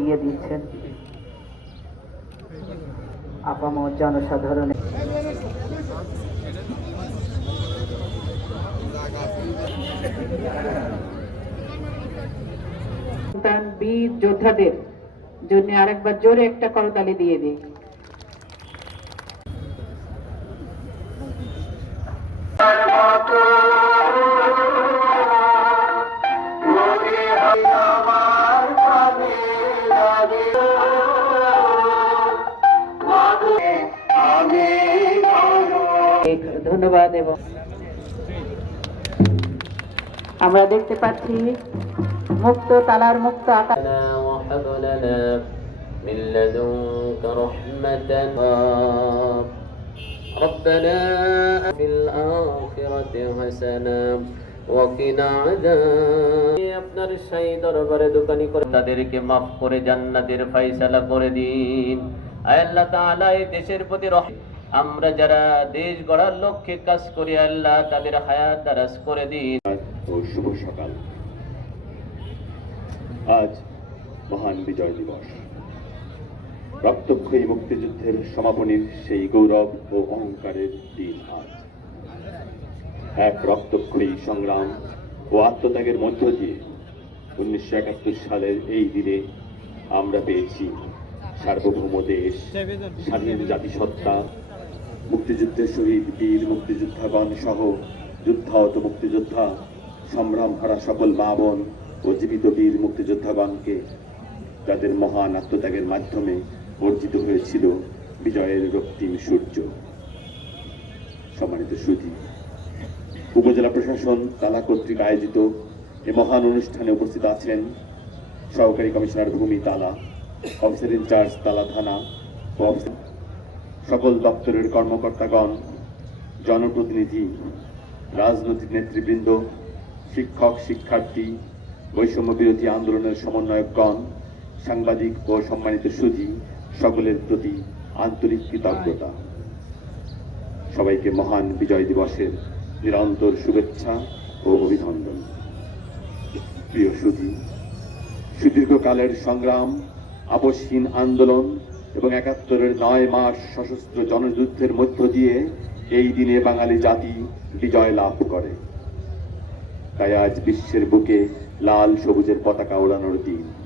দিয়ে দিচ্ছেন। আপামর জনসাধারণের বীর যোদ্ধাদের জন্য আরেকবার জোরে একটা করতালি দিয়ে দিই। ধন্যবাদ এবং আমরা দেখতে পাচ্ছি মুক্ত তালার মুক্ত আকাশ لنا وهب لنا من لدنك رحمة ربنا في الآخرة حسنة وقنا عذاب আপনার সেই দরবারে দোকানি করে তাদেরকে মাফ করে জান্নাতের ফয়সালা করে দিন আয় আল্লাহ তাআলা এই দেশের প্রতি রহ আমরা যারা দেশ গড়ার লক্ষ্যে কাজ করি, আল্লাহ তাদের হায়াত দারাজ করে দিন। ও শুভ সকাল। আজ মহান বিজয় দিবস। রক্তক্ষয়ী মুক্তিযুদ্ধের সমাপনীর সেই গৌরব ও অহংকারের দিন আজ। এক রক্তক্ষয়ী সংগ্রাম ও আত্মত্যাগের মধ্য দিয়ে উনিশশো একাত্তর সালের এই দিনে আমরা পেয়েছি সার্বভৌম দেশ, স্বাধীন জাতিসত্তা মুক্তিযুদ্ধের শহীদ বীর মুক্তিযোদ্ধাগণ সহ যুদ্ধাহত মুক্তিযোদ্ধা সংগ্রাম হারা সকল মা বোন ও জীবিত বীর মুক্তিযোদ্ধাগণকে যাদের মহান আত্মত্যাগের মাধ্যমে অর্জিত হয়েছিল বিজয়ের রক্তিম সূর্য। সম্মানিত সুধী, উপজেলা প্রশাসন তালা কর্তৃক আয়োজিত এ মহান অনুষ্ঠানে উপস্থিত আছেন সহকারী কমিশনার ভূমি তালা, অফিসার ইনচার্জ তালা থানা ও অফিসার সকল দপ্তরের কর্মকর্তাগণ, জনপ্রতিনিধি, রাজনৈতিক নেতৃবৃন্দ, শিক্ষক, শিক্ষার্থী, বৈষম্য বিরোধী আন্দোলনের সমন্বয়কগণ, সাংবাদিক ও সম্মানিত সুধী, সকলের প্রতি আন্তরিক কৃতজ্ঞতা। সবাইকে মহান বিজয় দিবসের নিরন্তর শুভেচ্ছা ও অভিনন্দন। প্রিয় সুধী, সুদীর্ঘকালের সংগ্রাম, আপসহীন আন্দোলন এবং একাত্তরের নয় মাস সশস্ত্র জনযুদ্ধের মধ্য দিয়ে এই দিনে বাঙালি জাতি বিজয় লাভ করে। তাই আজ বিশ্বের বুকে লাল সবুজের পতাকা ওড়ানোর দিন।